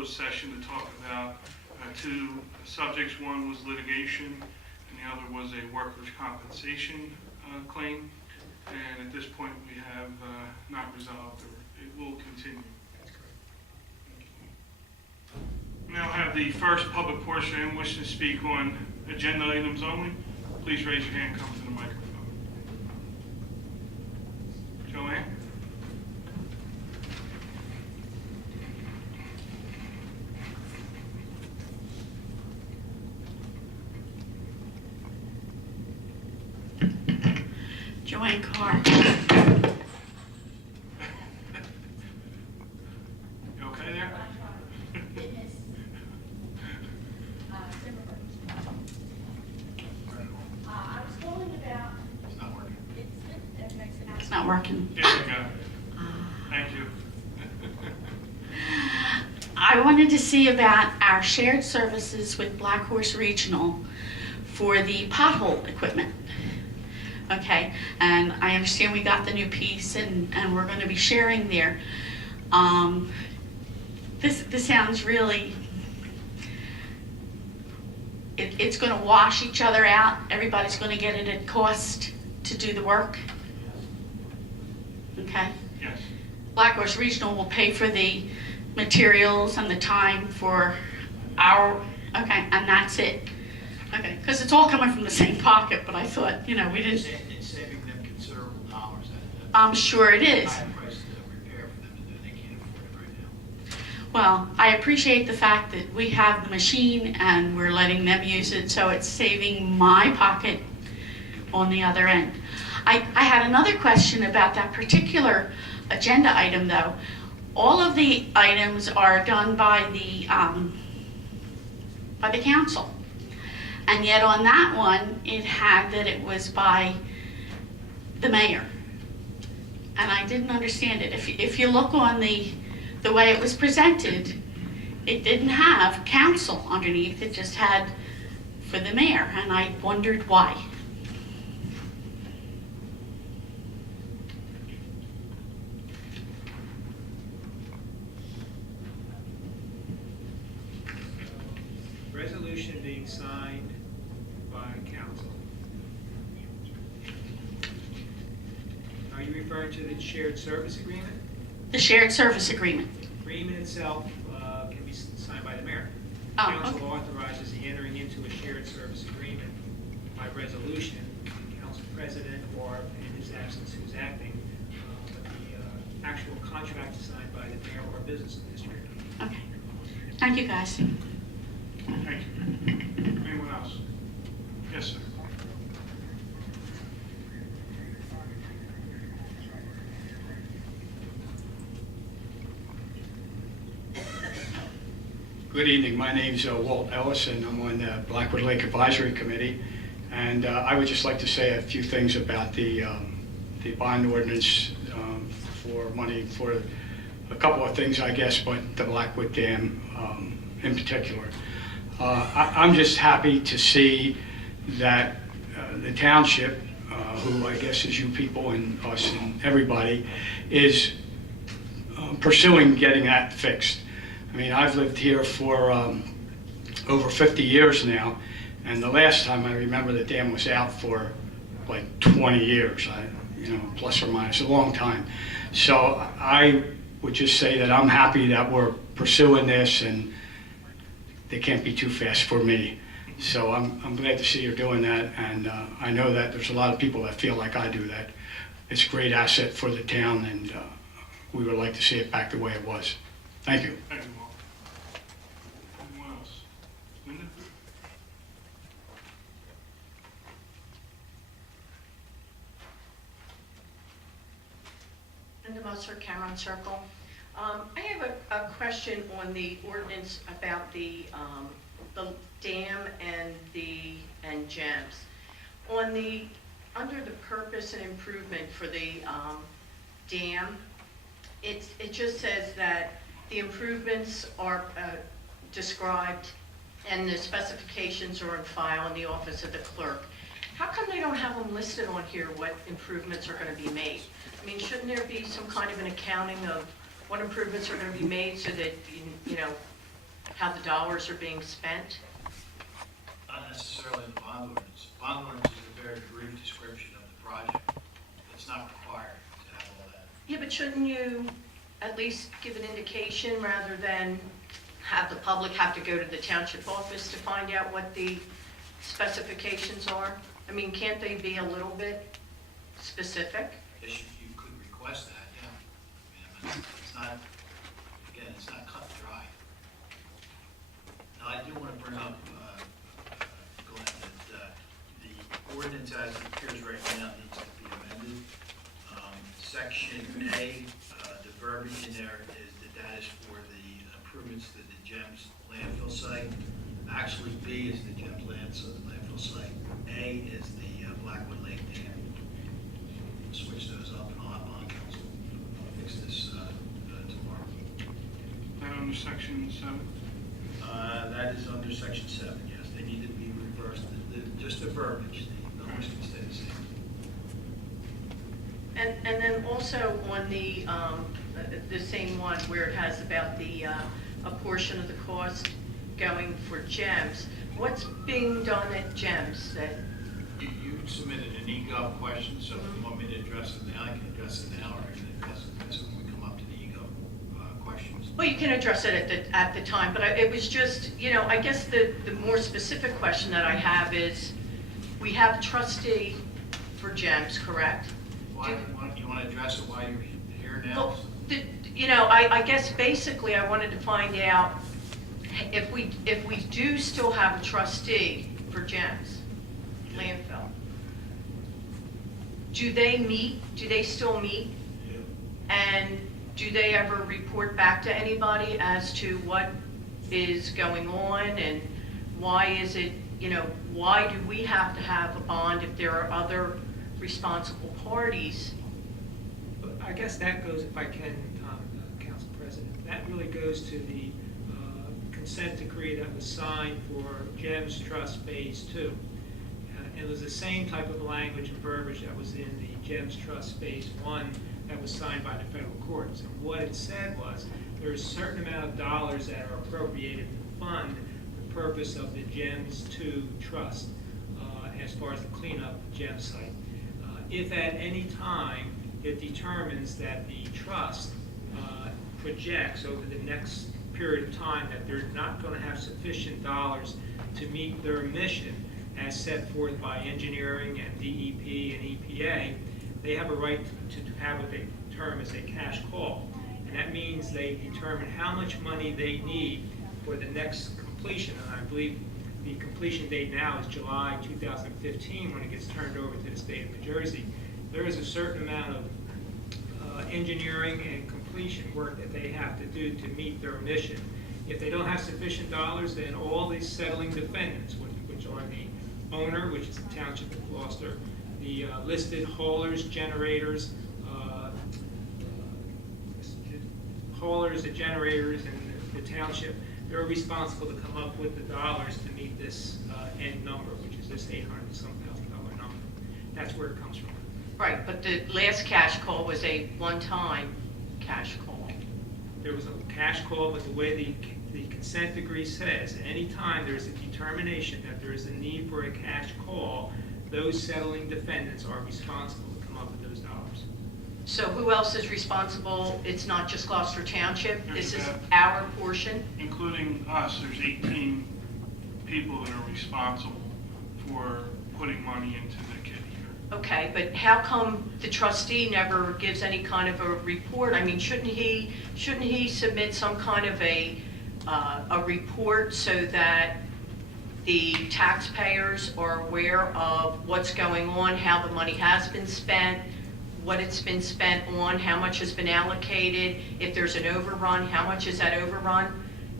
closed session to talk about two subjects. One was litigation, and the other was a workers' compensation claim. And at this point, we have not resolved, or it will continue. Now have the first public portion and wish to speak on agenda items only. Please raise your hand, come to the microphone. Joanne? Joanne Carr. You okay there? It's not working. Here we go. Thank you. I wanted to see about our shared services with Black Horse Regional for the pothole equipment. Okay, and I understand we got the new piece and we're going to be sharing there. This sounds really, it's going to wash each other out. Everybody's going to get it at cost to do the work. Okay? Yes. Black Horse Regional will pay for the materials and the time for our, okay, and that's it. Okay, because it's all coming from the same pocket, but I thought, you know, we didn't. It's saving them considerable dollars. I'm sure it is. High price to repair for them to do. They can't afford it right now. Well, I appreciate the fact that we have the machine and we're letting them use it, so it's saving my pocket on the other end. I had another question about that particular agenda item, though. All of the items are done by the council. And yet on that one, it had that it was by the mayor. And I didn't understand it. If you look on the way it was presented, it didn't have council underneath. It just had for the mayor. And I wondered why. Resolution being signed by council. Are you referring to the shared service agreement? The shared service agreement. Agreement itself can be signed by the mayor. Oh, Council okay. authorizes the entering into a shared service agreement by resolution, council president or in his absence who's acting, but the actual contract is signed by the mayor or business administrator. Okay. Thank you, guys. Thank you. Anyone else? Yes, sir. Good evening. My name's Walt Ellis, and I'm on the Blackwood Lake Advisory Committee. And I would just like to say a few things about the bond ordinance for money for a couple of things, I guess, but the Blackwood Dam in particular. I'm just happy to see that the township, who I guess is you people and us and everybody, is pursuing getting that fixed. I mean, I've lived here for over 50 years now, and the last time I remember the dam was out for like 20 years, plus or minus, a long time. So I would just say that I'm happy that we're pursuing this, and they can't be too fast for me. So I'm glad to see you're doing that, and I know that there's a lot of people that feel like I do, that it's a great asset for the town, and we would like to see it back the way it was. Thank you. Thank you, Walt. Anyone else? Linda? Linda Musser, Cameron Circle. I have a question on the ordinance about the dam and gems. Under the purpose and improvement for the dam, it just says that the improvements are described and the specifications are on file in the office of the clerk. How come they don't have them listed on here, what improvements are going to be made? I mean, shouldn't there be some kind of an accounting of what improvements are going to be made so that, how the dollars are being spent? Not necessarily the bond ordinance. Bond ordinance is a very brief description of the project. It's not required to have all that. Yeah, but shouldn't you at least give an indication rather than have the public have to go to the township office to find out what the specifications are? I mean, can't they be a little bit specific? Yes, you could request that, yeah. I mean, it's not, again, it's not cut and dry. Now, I do want to bring up, Glenn, that the ordinance as it appears right now needs to be amended. Section A, the verbiage in there is that is for the improvements to the GEMS landfill site. Actually, B is the GEMS landfill site. A is the Blackwood Lake Dam. Switch those up and on council. Fix this tomorrow. That under section 7? That is under section 7, yes. They need to be reversed. Just the verbiage, the numbers can stay the same. And then also on the same one where it has about the, a portion of the cost going for GEMS, what's being done at GEMS that, You submitted an EGOV question, so if you want me to address it now, I can address it now, or I can address it when we come up to the EGOV questions. well, you can address it at the time, but it was just, you know, I guess the more specific question that I have is, we have a trustee for GEMS, correct? Why, you want to address it while you're here now? Well, you know, I guess basically I wanted to find out if we do still have a trustee for GEMS landfill, do they still meet? Yeah. And do they ever report back to anybody as to what is going on and why is it, you know, why do we have to have a bond if there are other responsible parties? But I guess that goes, if I can, Council President, that really goes to the consent decree that was signed for GEMS Trust Phase 2. It was the same type of language and verbiage that was in the GEMS Trust Phase 1 that was signed by the federal courts. And what it said was there's a certain amount of dollars that are appropriated to fund the purpose of the GEMS 2 trust as far as the cleanup of the GEMS site. If at any time it determines that the trust projects over the next period of time that they're not going to have sufficient dollars to meet their mission as set forth by engineering and DEP and EPA, they have a right to have what they term as a cash call. And that means they determine how much money they need for the next completion. And I believe the completion date now is July 2015 when it gets turned over to the state of New Jersey. There is a certain amount of engineering and completion work that they have to do to meet their mission. If they don't have sufficient dollars, then all these settling defendants, which are the owner, which is the Township of Gloucester, the listed haulers, generators, the generators, and the township, they're responsible to come up with the dollars to meet this end number, which is this $800,000 number. That's where it comes from. Right, but the last cash call was a one-time cash call. There was a cash call, but the way the consent decree says, any time there's a determination that there is a need for a cash call, those settling defendants are responsible to come up with those dollars. So who else is responsible? It's not just Gloucester Township, this is There's our portion? Including us, there's 18 people that are responsible for putting money into the kit here. Okay, but how come the trustee never gives any kind of a report? I mean, shouldn't he submit some kind of a report so that the taxpayers are aware of what's going on, how the money has been spent, what it's been spent on, how much has been allocated, if there's an overrun, how much is that overrun?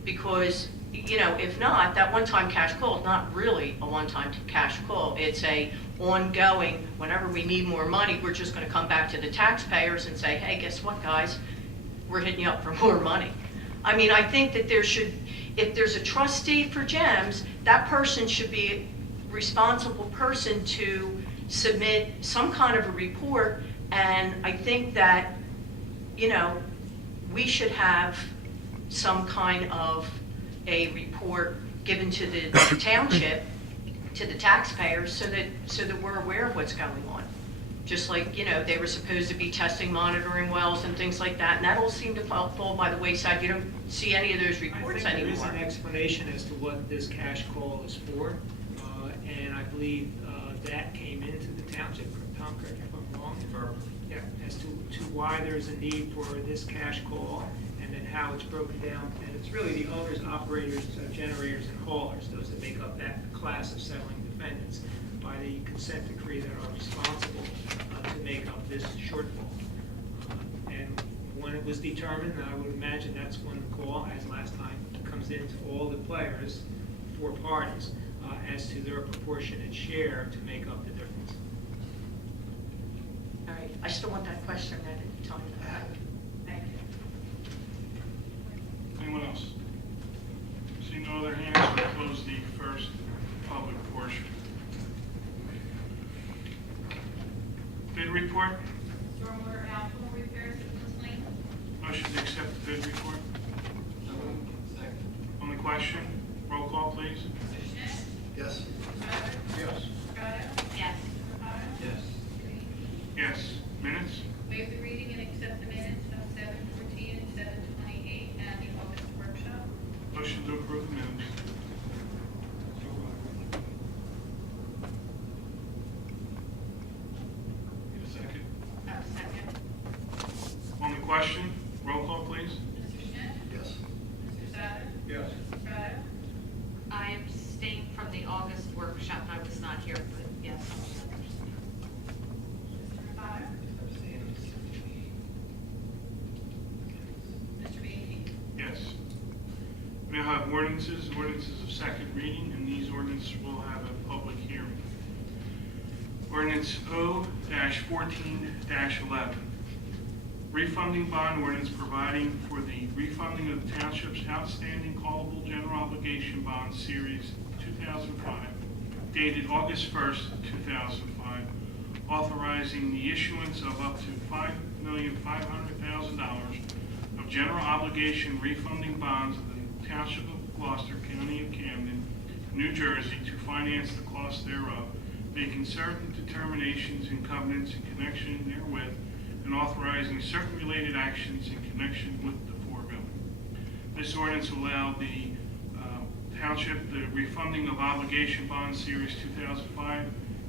Because, you know, if not, that one-time cash call is not really a one-time cash call. It's a ongoing, whenever we need more money, we're just going to come back to the taxpayers and say, hey, guess what, guys? We're hitting you up for more money. I mean, I think that there should, if there's a trustee for GEMS, that person should be a responsible person to submit some kind of a report. And I think that, you know, we should have some kind of a report given to the township, to the taxpayers, so that we're aware of what's going on. Just like, they were supposed to be testing, monitoring wells and things like that, and that all seemed to fall by the wayside. You don't see any of those I reports think there is anymore. an explanation as to what this cash call is for, and I believe that came into the township, Tom, correct me if I'm wrong. Yeah, as to why there's a need for this cash call, and then how it's broken down. And it's really the owners, operators, generators, and haulers, those that make up that class of settling defendants, by the consent decree that are responsible to make up this shortfall. And when it was determined, I would imagine that's when the call, as last time, comes into all the players, 4 parties, as to their proportionate share to make up the difference. All right, I still want that question at the time. Thank you. Anyone else? Seeing no other hands, we'll close the first public portion. Bid report? Stormwater outflow repairs and claims. Motion to accept the bid report. On the question, roll call, please. Mr. Schmidt? Yes. Tyler? Yes. Strata? Yes. Reparo? Yes. Reed? Yes. Minutes? Waive the reading and accept the minutes of 7:14 and 7:28 and the August workshop. Motion to approve the minutes. Need a second? Second. On the question, roll call, please. Mr. Schmidt? Yes. Mr. Tyler? Yes. Strata? I abstained from the August workshop. I was not here, but yes. Mr. Reparo? Mr. Beatty? Yes. We now have ordinances of second reading, and these ordinances will have a public hearing. Ordinance O-14-11. Refunding bond ordinance providing for the refunding of the township's outstanding callable general obligation bond series 2005, dated August 1st, 2005, authorizing the issuance of up to $5,500,000 of general obligation refunding bonds of the Township of Gloucester, County of Camden, New Jersey, to finance the cost thereof, making certain determinations and covenants in connection therewith, and authorizing certain related actions in connection with the foregoing. This ordinance will allow the township the refunding of obligation bond series 2005.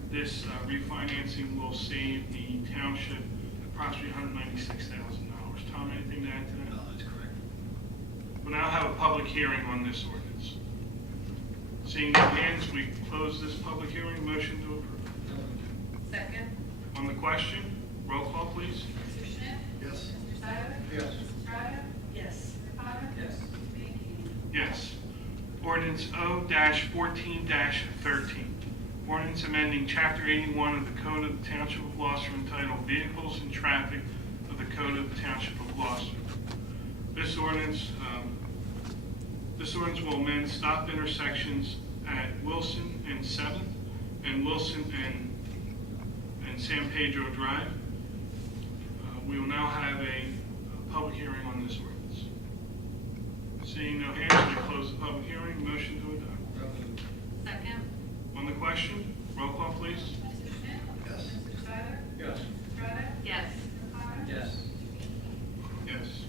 This refinancing will save the township approximately $196,000. Tom, anything to add to that? No, that's correct. We'll now have a public hearing on this ordinance. Seeing no hands, we close this public hearing. Motion to approve. Second. On the question, roll call, please. Mr. Schmidt? Yes. Mr. Tyler? Yes. Strata? Yes. Reparo? Yes. Mr. Beatty? Yes. Ordinance O-14-13. Ordinance amending Chapter 81 of the Code of the Township of Gloucester entitled Vehicles and Traffic of the Code of the Township of Gloucester. This ordinance will amend stop intersections at Wilson and 7th and Wilson and San Pedro Drive. We will now have a public hearing on this ordinance. Seeing no hands, we close the public hearing. Motion to adopt. Second? On the question, roll call, please. Mr. Schmidt? Yes. Mr. Tyler? Yes. Strata? Yes. Reparo? Yes. Yes.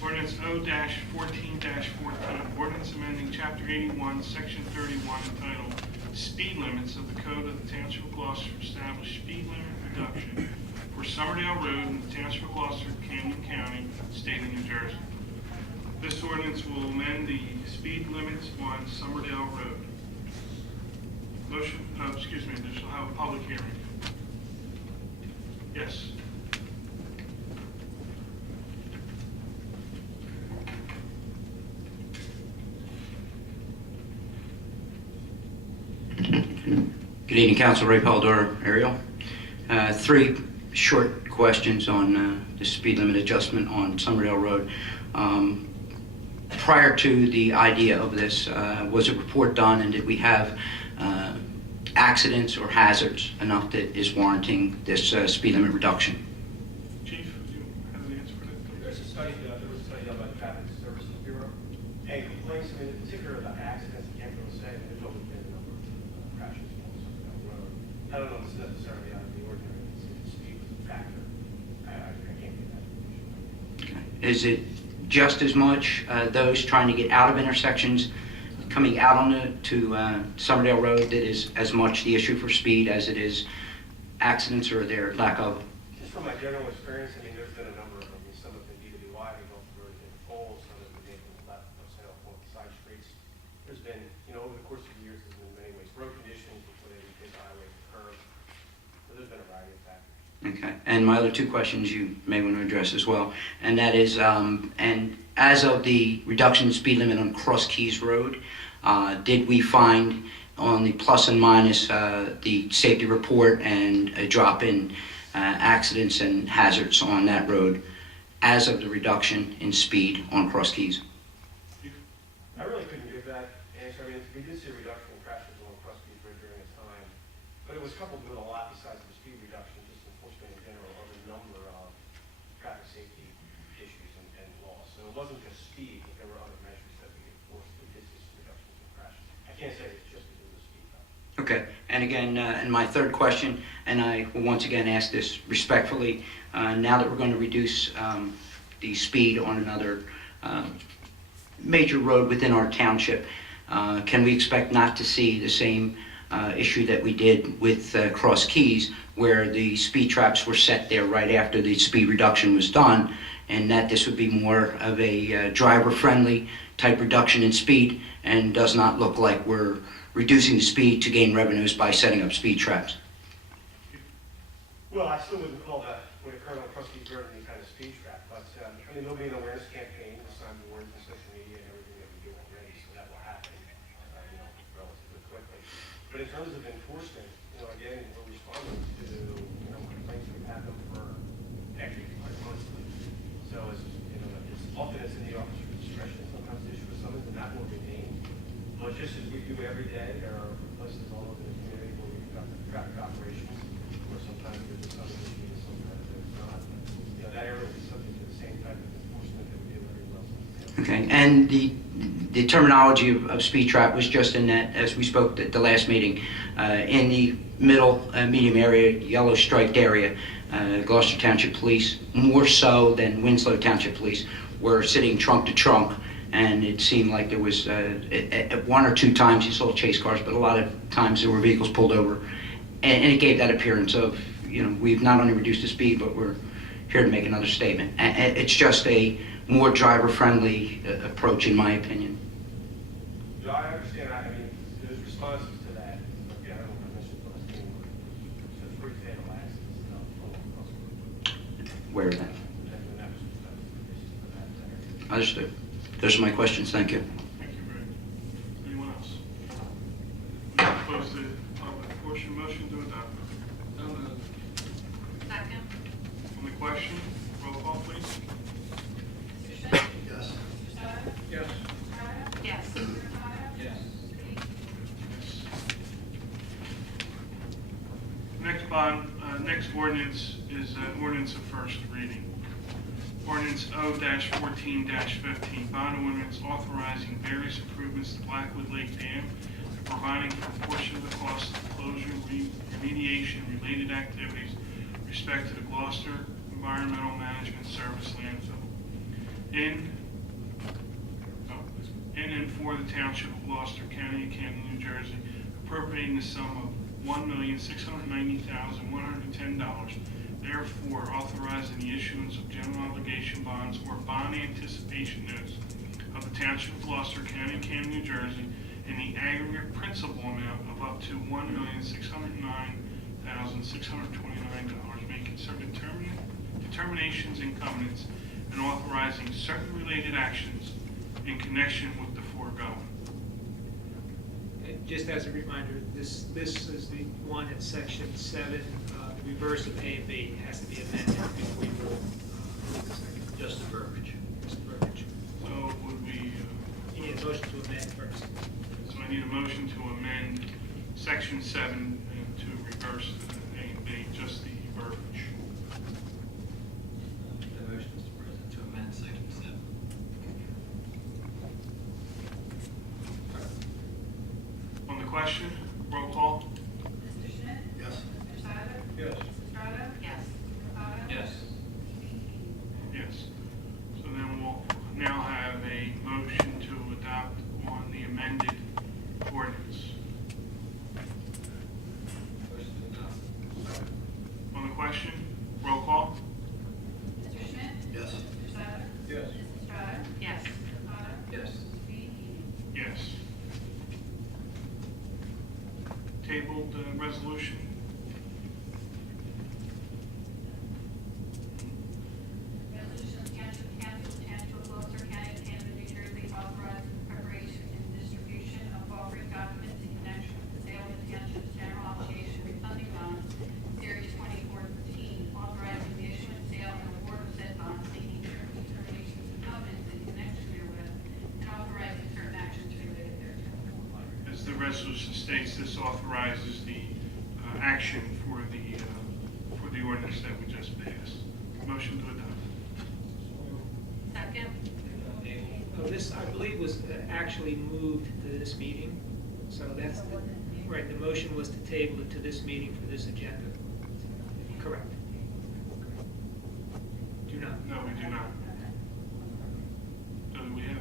Ordinance O-14-14. Ordinance amending Chapter 81, Section 31, entitled Speed Limits of the Code of the Township of Gloucester, establish speed limit reduction for Summerdale Road in the Township of Gloucester, Camden County, State of New Jersey. This ordinance will amend the speed limits on Summerdale Road. This will have a public hearing. Yes. Good evening, Council. Ray Paldor, Ariel. 3 short questions on the speed limit adjustment on Summerdale Road. Prior to the idea of this, was a report done, and did we have accidents or hazards enough that is warranting this speed limit reduction? Chief, do you have an answer for that? There was a study done by the Traffic Services Bureau. sure about accidents, I can't really say, there's always been a number of crashes on the road. I don't know if it's necessarily out of the ordinary, it's a speed factor. I can't give that information. Is it just as much those trying to get out of intersections, coming out on to Summerdale Road, that is as much the issue for speed as it is accidents or their lack of? Just from my general experience, I mean, there's been a number of them. I mean, some have been DWI, they go through the poles, some have been taken left, upside down, on side streets. There's been, over the course of the years, there's been many ways, road conditions, before they take the highway to curb. So there's been a variety of factors. Okay, and my other two questions you may want to address as well, and that is, and as of the reduction in speed limit on Cross Keys Road, did we find on the plus and minus the safety report and a drop in accidents and hazards on that road as of the reduction in speed on Cross Keys? I really couldn't give that answer. I mean, we did see a reduction in crashes along Cross Keys Bridge during this time, but it was coupled with a lot besides the speed reduction, just enforcement in general, of a number of traffic safety issues and laws. So it wasn't just speed, but there were other measures that we enforced. We did see some reductions in crashes. I can't say it's just because of the speed though. Okay, and again, and my third question, and I will once again ask this respectfully, now that we're going to reduce the speed on another major road within our township, can we expect not to see the same issue that we did with Cross Keys, where the speed traps were set there right after the speed reduction was done, and that this would be more of a driver-friendly type reduction in speed and does not look like we're reducing the speed to gain revenues by setting up speed traps? Well, I still wouldn't call that what occurred on Cross Keys Road any kind of speed trap, but I mean, there'll be an awareness campaign, this time awareness on social media and everything that we do already, so that will happen, relatively quickly. But in terms of enforcement, again, we're responding to, complaints we've had them for decades, quite honestly. So it's, it's often it's in the officer's discretion, sometimes to issue a summons, and that will remain. But just as we do every day, there are places all over the community where we conduct traffic operations, where sometimes there's a summons issue, and sometimes there's not. That area will be subject to the same type of enforcement that we do everywhere else. Okay, and the terminology of speed trap was just in that, as we spoke at the last meeting, in the middle, medium area, yellow striped area, Gloucester Township Police, more so than Winslow Township Police, were sitting trunk to trunk, and it seemed like there was, at one or two times you saw chase cars, but a lot of times there were vehicles pulled over, and it gave that appearance of, we've not only reduced the speed, but we're here to make another statement. And it's just a more driver-friendly approach, in my opinion. No, I understand. I mean, there's responses to that. Again, I don't want to mention the last name, but it's 3 fatal accidents along Cross Keys. Where then? And that was the basis for that. Understood. Those are my questions. Thank you. Thank you, Ray. Anyone else? We close the public portion. Motion to adopt. Second. On the question, roll call, please. Mr. Shen? Yes. Mr. Stoddard? Yes. Mr. Yes. Mr. O'Connor? Yes. Yes. Next ordinance is an ordinance of first reading. Ordinance O-14-15, bond ordinance authorizing various improvements to Blackwood Lake Dam and providing for a portion of the cost of closure, remediation, related activities with respect to the Gloucester Environmental Management Service landfill. In and for the Township of Gloucester, County of Camden, New Jersey, appropriating the sum of $1,690,110. Therefore, authorizing the issuance of general obligation bonds or bond anticipation notes of the Township of Gloucester, County of Camden, New Jersey, in the aggregate principal amount of up to $1,609,629, making certain determinations and covenants, and authorizing certain related actions in connection with the foregoing. And just as a reminder, this is the one in section 7, the reverse of A and B. It has to be amended before you will approve the second. Just the verbiage. Just the verbiage. So would we, You need a motion to amend first. so I need a motion to amend section 7 to reverse A and B, just the verbiage. The motion, Mr. President, to amend section 7. question? Roll call? Mr. Schmidt? Yes. Mr. Sadler? Yes. Mrs. Estrada? Yes. Mr. Mercado? Yes. Yes. So then we'll now have a motion to adopt on the amended ordinance. On the question, roll call? Mr. Schmidt? Yes. Mr. Sadler? Yes. Mrs. Estrada? Yes. Mr. Mercado? Yes. Mr. Meany? Yes. Tabled resolution. Resolution of Township Council, Township of Gloucester County, Canada, New Jersey, authorizing the preparation and distribution of offering documents in connection with the sale of the township's general obligation refunding bonds, Series 2014, authorizing the issuance, sale, and award of said bonds, making certain determinations and covenants in connection therewith, and authorizing certain actions related thereto. As the resolution states, this authorizes the action for the ordinance that we just passed. Motion to adopt. Second? This, I believe, was actually moved to this meeting, so that's, right, the motion was to table it to this meeting for this agenda. Correct. Do not. No, we do not. Do we have a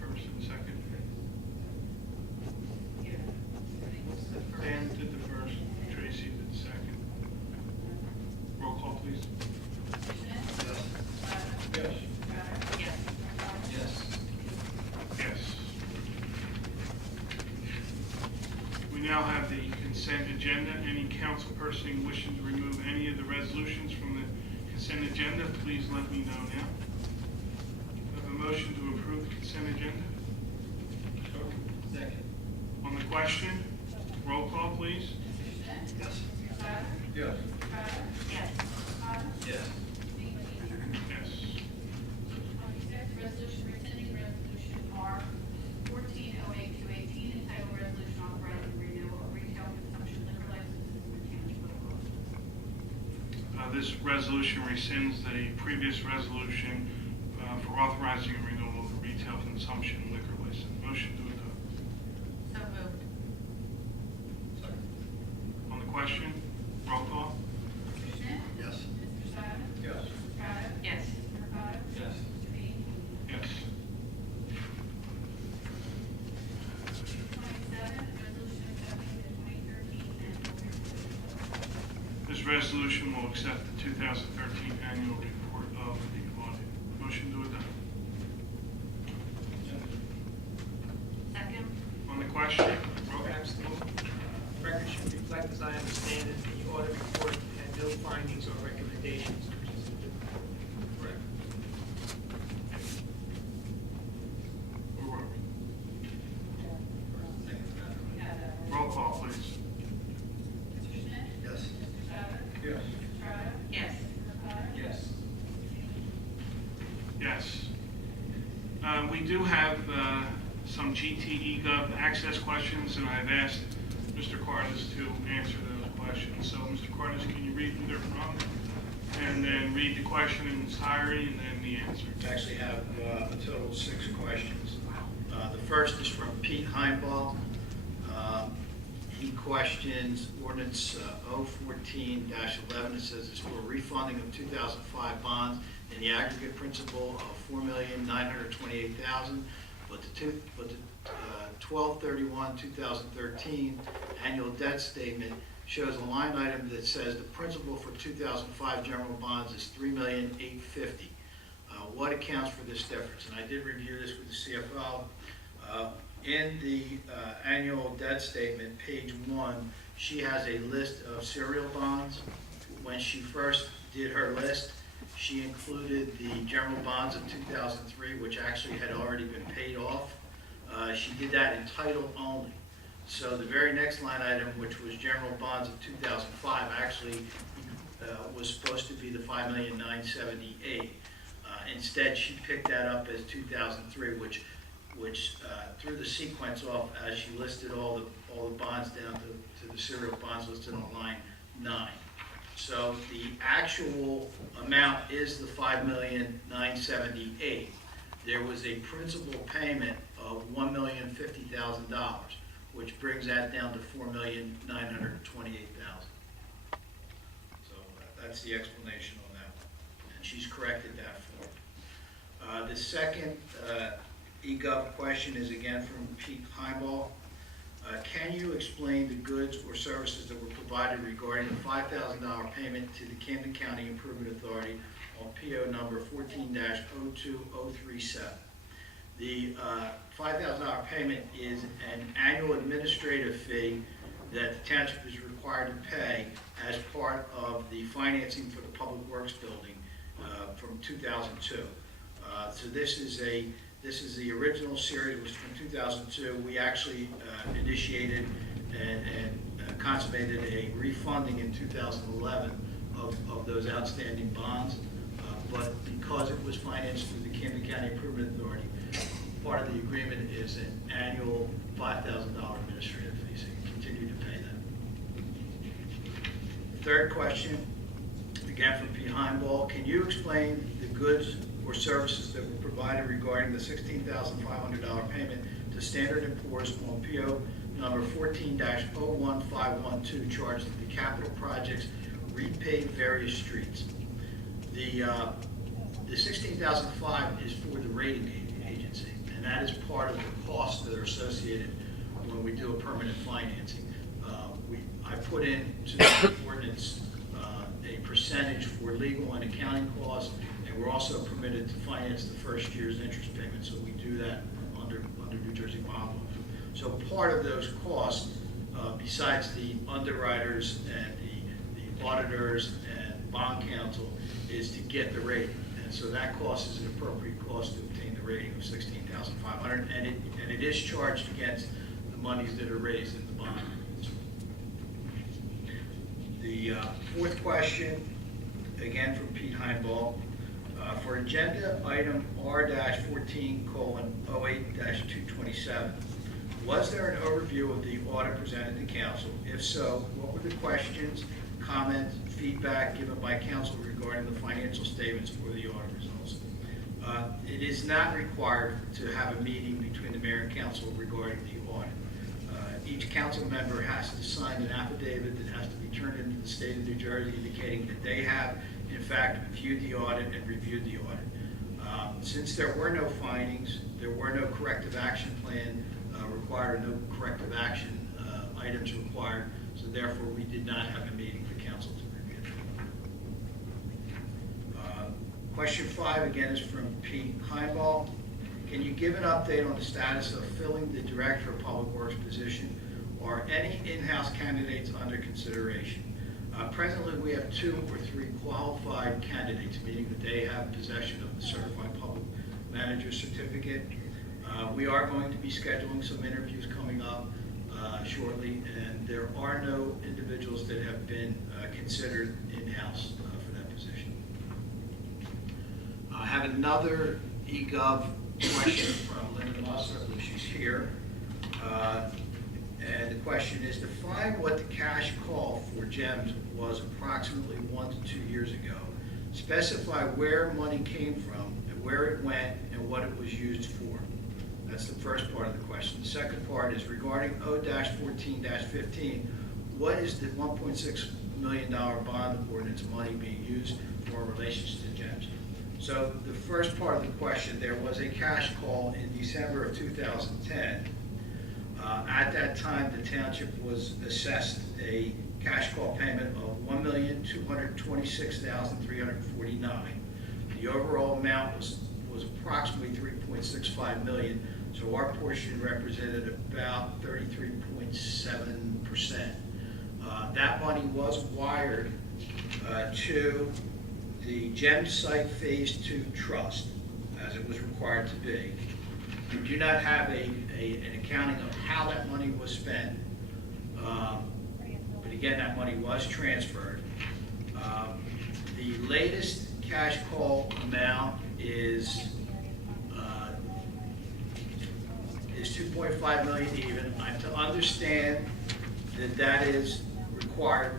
first and a second? Dan did the first, Tracy did the second. Roll call, please. Yes. Yes. Yes. Yes. Yes. We now have the consent agenda. Any council person wishing to remove any of the resolutions from the consent agenda, please let me know now. Have a motion to approve the consent agenda? Second. On the question, roll call, please. Yes. Yes. Yes. Yes. Yes. 26, resolution rescinding resolution R 1408-218, entitled Resolution Authorizing Renewal of Retail Consumption Liquor Licenses in the Township of Gloucester. This resolution rescinds the previous resolution for authorizing and renewal of the retail consumption liquor license. Motion to adopt. So moved. On the question, roll call? Mr. Schmidt? Yes. Mr. Sadler? Yes. Mrs. Estrada? Yes. Mr. Mercado? Yes. Mr. Meany? Yes. 27, resolution accepting the 2013 annual report. This resolution will accept the 2013 annual report of the audit. Motion to adopt. Second? On the question, roll call? Absolutely. Record should reflect, as I understand it, the audit report had no findings or recommendations, which is a good. Correct. Where were we? We had Roll call, please. Mr. Schmidt? Yes. Mr. Sadler? Yes. Mrs. Estrada? Yes. Mr. Mercado? Yes. Yes. We do have some GTE Gov access questions, and I've asked Mr. Cardis to answer those questions. So, Mr. Cardis, can you read who they're from? And then read the question in its entirety, and then the answer. We actually have a total of 6 questions. The first is from Pete Heimball. He questions ordinance 014-11. It says it's for refunding of 2005 bonds in the aggregate principal of $4,928,000, but the 12/31/2013 annual debt statement shows a line item that says the principal for 2005 general bonds is $3,850,000. What accounts for this difference? And I did review this with the CFO. In the annual debt statement, page 1, she has a list of serial bonds. When she first did her list, she included the general bonds of 2003, which actually had already been paid off. She did that in title only. So the very next line item, which was general bonds of 2005, actually was supposed to be the $5,978,000. Instead, she picked that up as 2003, which threw the sequence off as she listed all the bonds down to the serial bonds listed on line 9. So the actual amount is the $5,978,000. There was a principal payment of $1,050,000. which brings that down to $4,928,000. So that's the explanation on that one, and she's corrected that form. The second eGov question is again from Pete Heimball. Can you explain the goods or services that were provided regarding the $5,000 payment to the Camden County Improvement Authority on PO number 14-02037? The $5,000 payment is an annual administrative fee that the township is required to pay as part of the financing for the Public Works building from 2002. So this is the original series, was from 2002. We actually initiated and consummated a refunding in 2011 of those outstanding bonds. But because it was financed through the Camden County Improvement Authority, part of the agreement is an annual $5,000 administrative fee, so you continue to pay that. Third question, again from Pete Heimball. Can you explain the goods or services that were provided regarding the $16,500 payment to Standard & Poor's on PO number 14-01512 charged to the capital projects repave various streets? The $16,005 is for the rating agency, and that is part of the costs that are associated when we do a permanent financing. I put into the ordinance a percentage for legal and accounting costs, and we're also permitted to finance the first year's interest payment, so we do that under New Jersey bond law. So part of those costs, besides the underwriters and the auditors and bond counsel, is to get the rating. And so that cost is an appropriate cost to obtain the rating of $16,500, and it is charged against the monies that are raised in the bond. The fourth question, again from Pete Heimball. For agenda item R-14:08-227, was there an overview of the audit presented to council? If so, what were the questions, comments, feedback given by council regarding the financial statements for the audit results? It is not required to have a meeting between the mayor and council regarding the audit. Each council member has to sign an affidavit that has to be turned into the state of New Jersey indicating that they have, in fact, viewed the audit and reviewed the audit. Since there were no findings, there were no corrective action plan required, no corrective action items required, so therefore we did not have a meeting for council to review. Question 5 again is from Pete Heimball. Can you give an update on the status of filling the Director of Public Works position? Or any in-house candidates under consideration? Presently, we have 2 or 3 qualified candidates, meaning that they have possession of the Certified Public Manager Certificate. We are going to be scheduling some interviews coming up shortly, and there are no individuals that have been considered in-house for that position. I have another eGov question from Linda Musser, I believe she's here. And the question is, define what the cash call for GEMS was approximately 1 to 2 years ago. Specify where money came from and where it went and what it was used for. That's the first part of the question. The second part is regarding O-14-15, what is the $1.6 million bond ordinance money being used for in relation to GEMS? So the first part of the question, there was a cash call in December of 2010. At that time, the township was assessed a cash call payment of $1,226,349. The overall amount was approximately $3.65 million, so our portion represented about 33.7%. That money was wired to the GEM Site Phase 2 Trust, as it was required to be. We do not have an accounting of how that money was spent, but again, that money was transferred. The latest cash call amount is $2.5 million even. I'm to understand that that is required